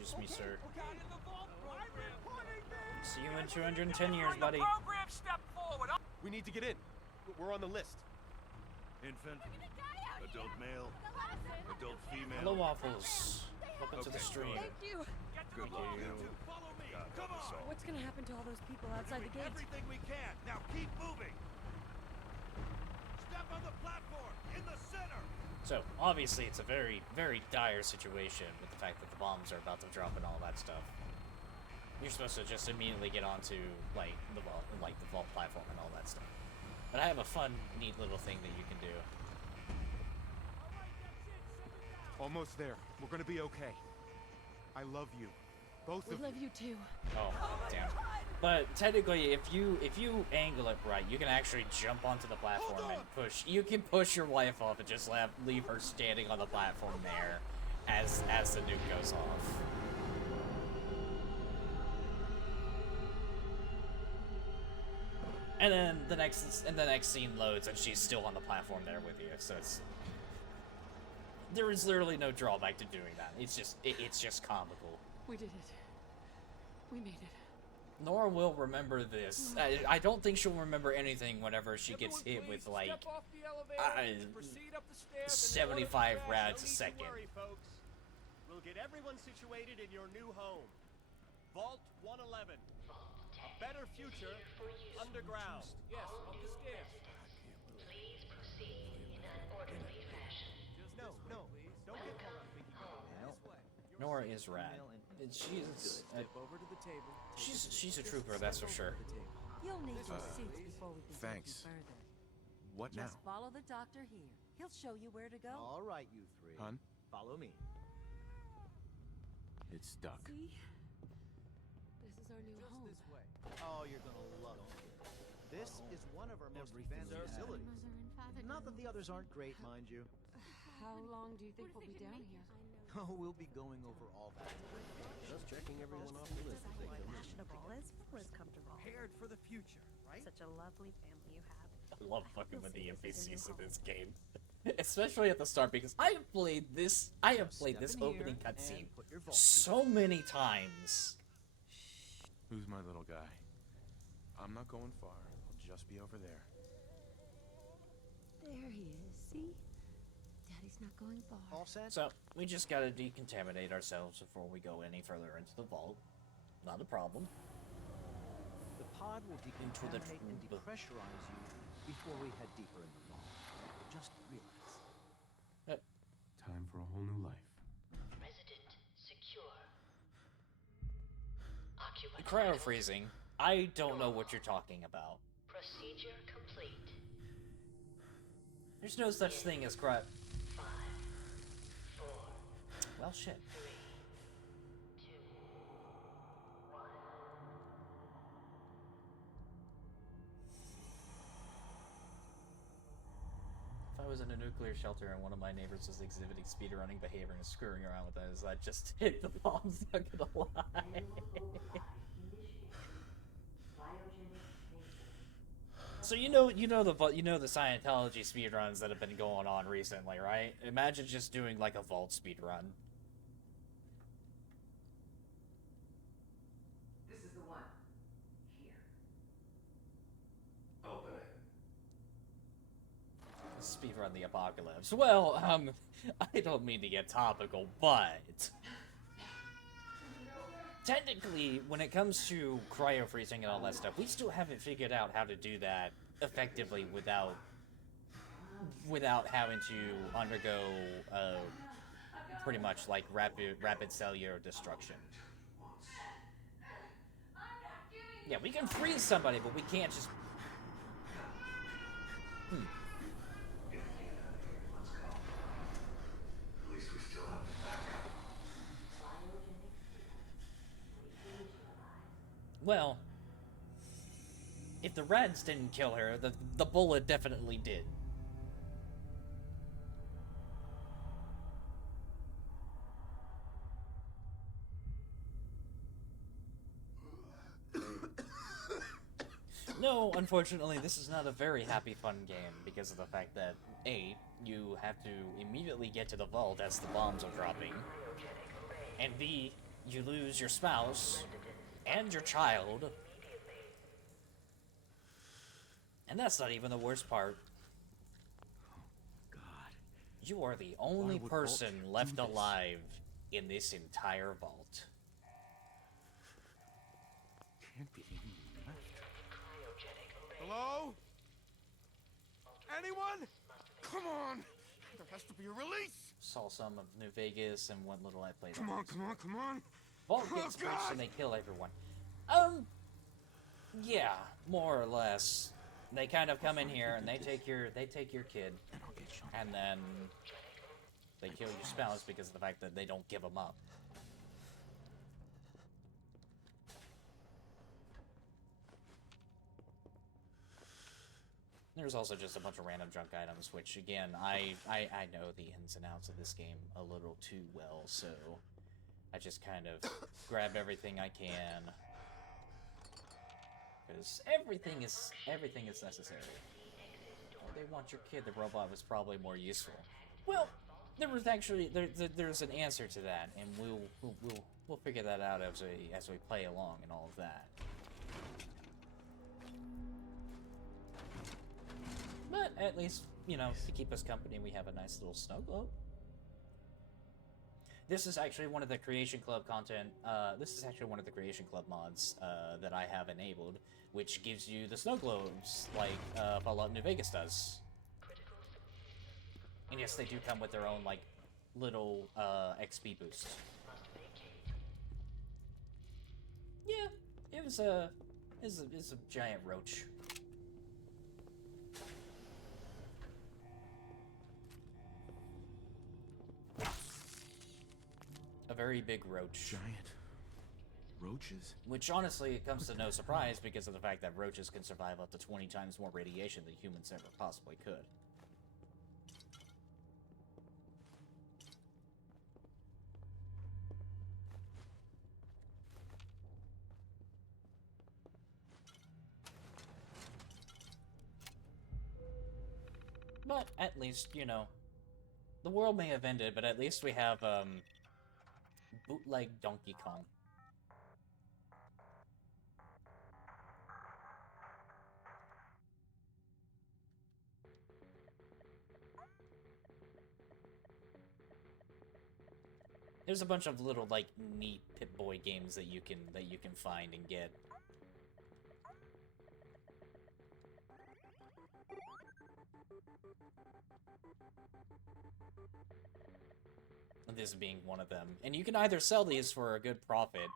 Excuse me, sir. See you in 210 years, buddy. We need to get in. We're on the list. Infant, adult male, adult female. Hello, Waffles. Welcome to the stream. Thank you. Good luck, you. God help us all. What's gonna happen to all those people outside the gate? Everything we can. Now keep moving. Step on the platform in the center. So, obviously, it's a very, very dire situation with the fact that the bombs are about to drop and all that stuff. You're supposed to just immediately get onto, like, the vault platform and all that stuff. But I have a fun, neat little thing that you can do. Almost there. We're gonna be okay. I love you. Both We of love you. you too. Oh, damn. But technically, if you angle it right, you can actually jump onto the platform and push. You can push your wife off and just leave her standing on the platform there, as the nuke goes off. And then the next scene loads, and she's still on the platform there with you. So there is literally no drawback to doing that. It's just comical. We did it. We made it. Nora will remember this. I don't think she'll remember anything whenever she gets hit with, like, 75 rads a second. We'll get everyone situated in your new home. Vault 111. A better future underground. Yes, up the stairs. Please proceed in an orderly fashion. No, don't get caught up thinking about that. Nora is rad. And she's a trooper, that's for sure. You'll need your suits before we can take you further. What now? Just follow the doctor here. He'll show you where to go. All right, you three. Hun? Follow me. It's stuck. See? This is our new home. This way. Oh, you're gonna love it. This is one of our most advanced facilities. Mother and father. Not that the others aren't great, mind you. How long do you think we'll be down here? Oh, we'll be going over all that. Just checking everyone off the list. Fashionable as well as comfortable. Prepared for the future, right? Such a lovely family you have. I love fucking with the NPCs in this game. Especially at the start, because I have played this opening cutscene so many times. Who's my little guy? I'm not going far. I'll just be over there. There he is. See? Daddy's not going far. All set? So, we just gotta decontaminate ourselves before we go any further into the vault. Not a problem. The pod will Into the decontaminate and tube. depressurize you before we head deeper in the vault. Just realize. Time for a whole new life. Resident secure. Occupant Cryo freezing. I don't know what you're talking about. procedure complete. There's no such thing as cryo. 5, 4, Well, shit. 3, 2, 1. If I was in a nuclear shelter and one of my neighbors was exhibiting speedrunning behavior and screwing around with us, I'd just hit the bombs, not gonna lie. So you know the Scientology speedruns that have been going on recently, right? Imagine just doing like a vault speedrun. This is the one. Here. Open it. Speedrun the apocalypse. Well, I don't mean to get topical, but technically, when it comes to cryo freezing and all that stuff, we still haven't figured out how to do that effectively without having to undergo pretty much like rapid cellular destruction. Yeah, we can freeze somebody, but we can't just. At least we still have backup. Well, if the rats didn't kill her, the bullet definitely did. No, unfortunately, this is not a very happy fun game because of the fact that A, you have to immediately get to the vault as the bombs are dropping, and B, you lose your spouse and your child. And that's not even the worst part. God. You are the only would person Vault left do this? alive in this entire vault. Can't be anyone left. Hello? Anyone? Come on! There has to be a release! Saw some of New Vegas and went little I played. Come on, come on, come on! Vault Oh, gets breached God! and they kill everyone. Yeah, more or less. They kind of come in here and they take your kid, and then they kill your spouse because of the fact that they don't give them up. There's also just a bunch of random junk items, which again, I know the ins and outs of this game a little too well, so I just kind of grab everything I can. Because everything is necessary. Oh, they want your kid. The robot was probably more useful. Well, there was actually there's an answer to that, and we'll figure that out as we play along and all of that. But at least, you know, to keep us company, we have a nice little snow globe. This is actually one of the Creation Club content. This is actually one of the Creation Club mods that I have enabled, which gives you the snow globes like Fallout New Vegas does. And yes, they do come with their own like little XP boost. Yeah, it was a giant roach. A very big roach. Giant roaches? Which honestly, it comes to no surprise because of the fact that roaches can survive up to 20 times more radiation than humans ever possibly could. But at least, you know, the world may have ended, but at least we have, bootleg Donkey Kong. There's a bunch of little, like, neat Pip-Boy games that you can find and get. This being one of them. And you can either sell these for a good profit,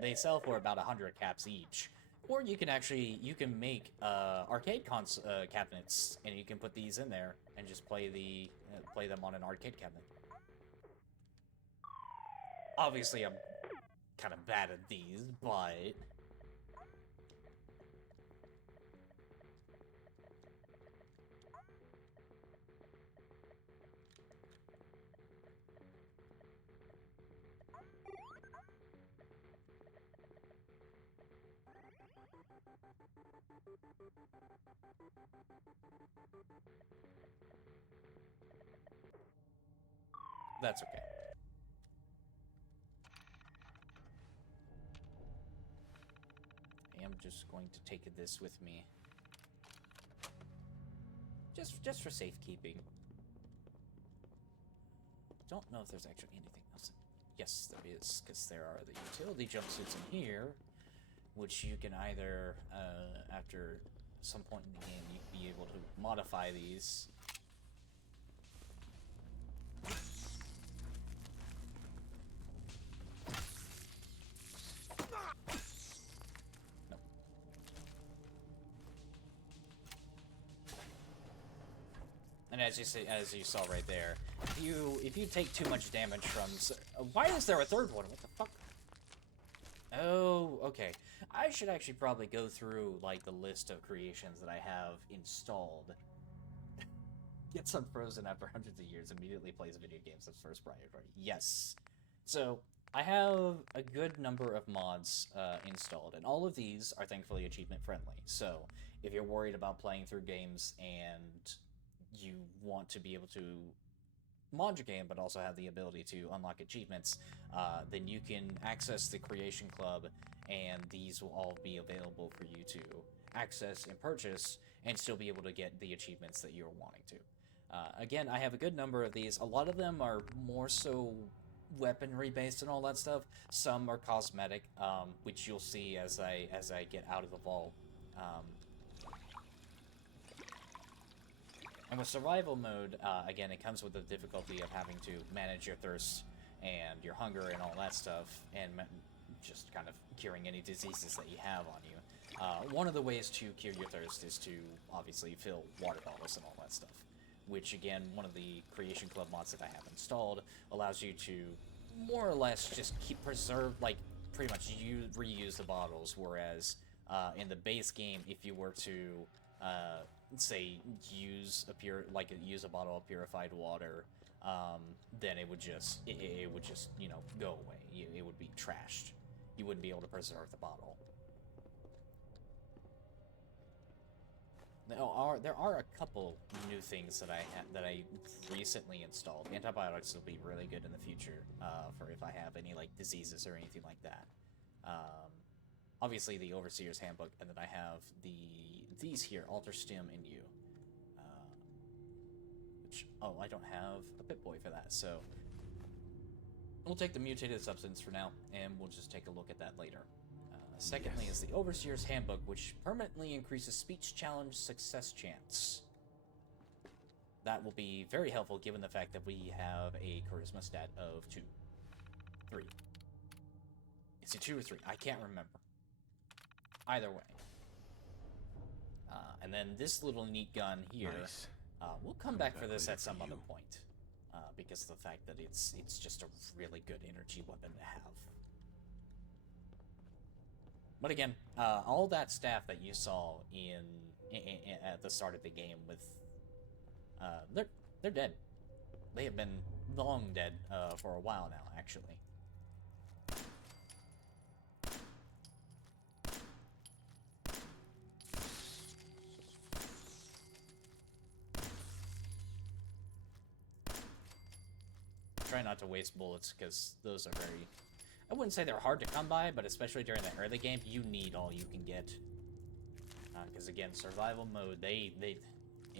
they sell for about 100 caps each, or you can actually, make arcade cabinets, and you can put these in there and just play them on an arcade cabinet. Obviously, I'm kind of bad at these, but that's okay. I am just going to take this with me. Just for safekeeping. Don't know if there's actually anything else. Yes, there is, because there are the utility jumpsuits in here, which you can either, after some point in the game, you can be able to modify these. And as you saw right there, if you take too much damage from, why is there a third one? What the fuck? Oh, okay. I should actually probably go through like the list of creations that I have installed. Gets unfrozen after hundreds of years. Immediately plays video games as first priority. Yes. So I have a good number of mods installed, and all of these are thankfully achievement friendly. So if you're worried about playing through games and you want to be able to mod your game, but also have the ability to unlock achievements, then you can access the Creation Club, and these will all be available for you to access and purchase, and still be able to get the achievements that you're wanting to. Again, I have a good number of these. A lot of them are more so weaponry based and all that stuff. Some are cosmetic, which you'll see as I get out of the vault. And with survival mode, again, it comes with the difficulty of having to manage your thirst and your hunger and all that stuff, and just kind of curing any diseases that you have on you. One of the ways to cure your thirst is to obviously fill water bottles and all that stuff, which again, one of the Creation Club mods that I have installed allows you to more or less just like pretty much reuse the bottles, whereas in the base game, if you were to say use a bottle of purified water, then it would just you know, go away. It would be trashed. You wouldn't be able to preserve the bottle. There are a couple new things that I recently installed. Antibiotics will be really good in the future for if I have any like diseases or anything like that. Obviously the Overseer's Handbook, and then I have these here, Alter Stim and You. I don't have a Pip-Boy for that, so we'll take the mutated substance for now, and we'll just take a look at that later. Secondly is the Overseer's Handbook, which permanently increases speech challenge success chance. That will be very helpful given the fact that we have a charisma stat of 2. 3. Is it 2 or 3? I can't remember. Either way. And then this little neat gun here. Nice. We'll come back for this at some other point. Because of the fact that it's just a really good energy weapon to have. But again, all that staff that you saw at the start of the game with, they're dead. They have been long dead for a while now, actually. Try not to waste bullets, because those are very... I wouldn't say they're hard to come by, but especially during the early game, you need all you can get. Because again, survival mode, the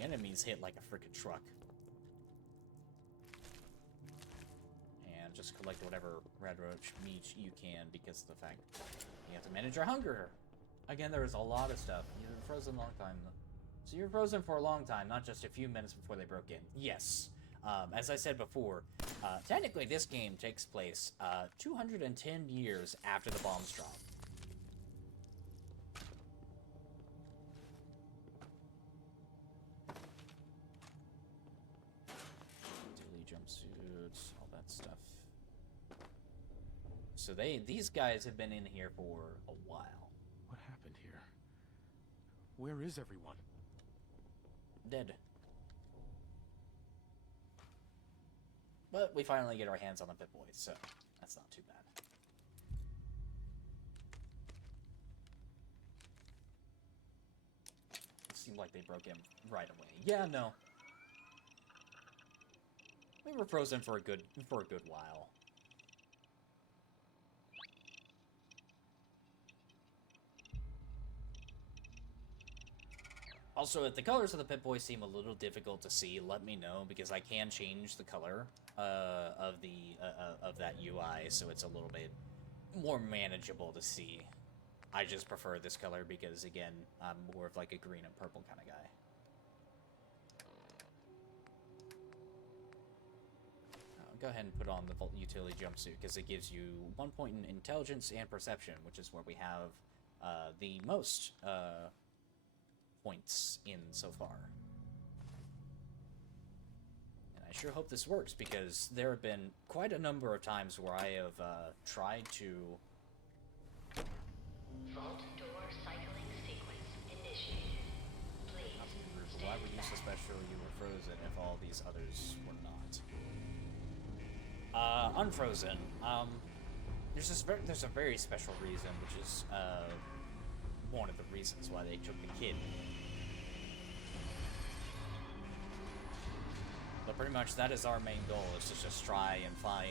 enemies hit like a freaking truck. And just collect whatever red roach meat you can, because of the fact you have to manage your hunger. Again, there is a lot of stuff. You were frozen a long time. So you were frozen for a long time, not just a few minutes before they broke in. Yes. As I said before, technically this game takes place 210 years after the bombs drop. Daily jumpsuits, all that stuff. So these guys have been in here for a while. What happened here? Where is everyone? Dead. But we finally get our hands on the Pip-Boys, so that's not too bad. It seemed like they broke in right away. Yeah, no. We were frozen for a good while. Also, if the colors of the Pip-Boy seem a little difficult to see, let me know, because I can change the color of that UI, so it's a little bit more manageable to see. I just prefer this color because, again, I'm more of like a green and purple kind of guy. Go ahead and put on the Vault Utility Jumpsuit, because it gives you 1 point in Intelligence and Perception, which is where we have the most points in so far. And I sure hope this works, because there have been quite a number of times where I have tried to... Vault door cycling sequence initiated. Please. Why would you use the special you were frozen if all these others were not? Unfrozen. There's a very special reason, which is one of the reasons why they took the kid. The pretty much that is our main goal, is to just try and find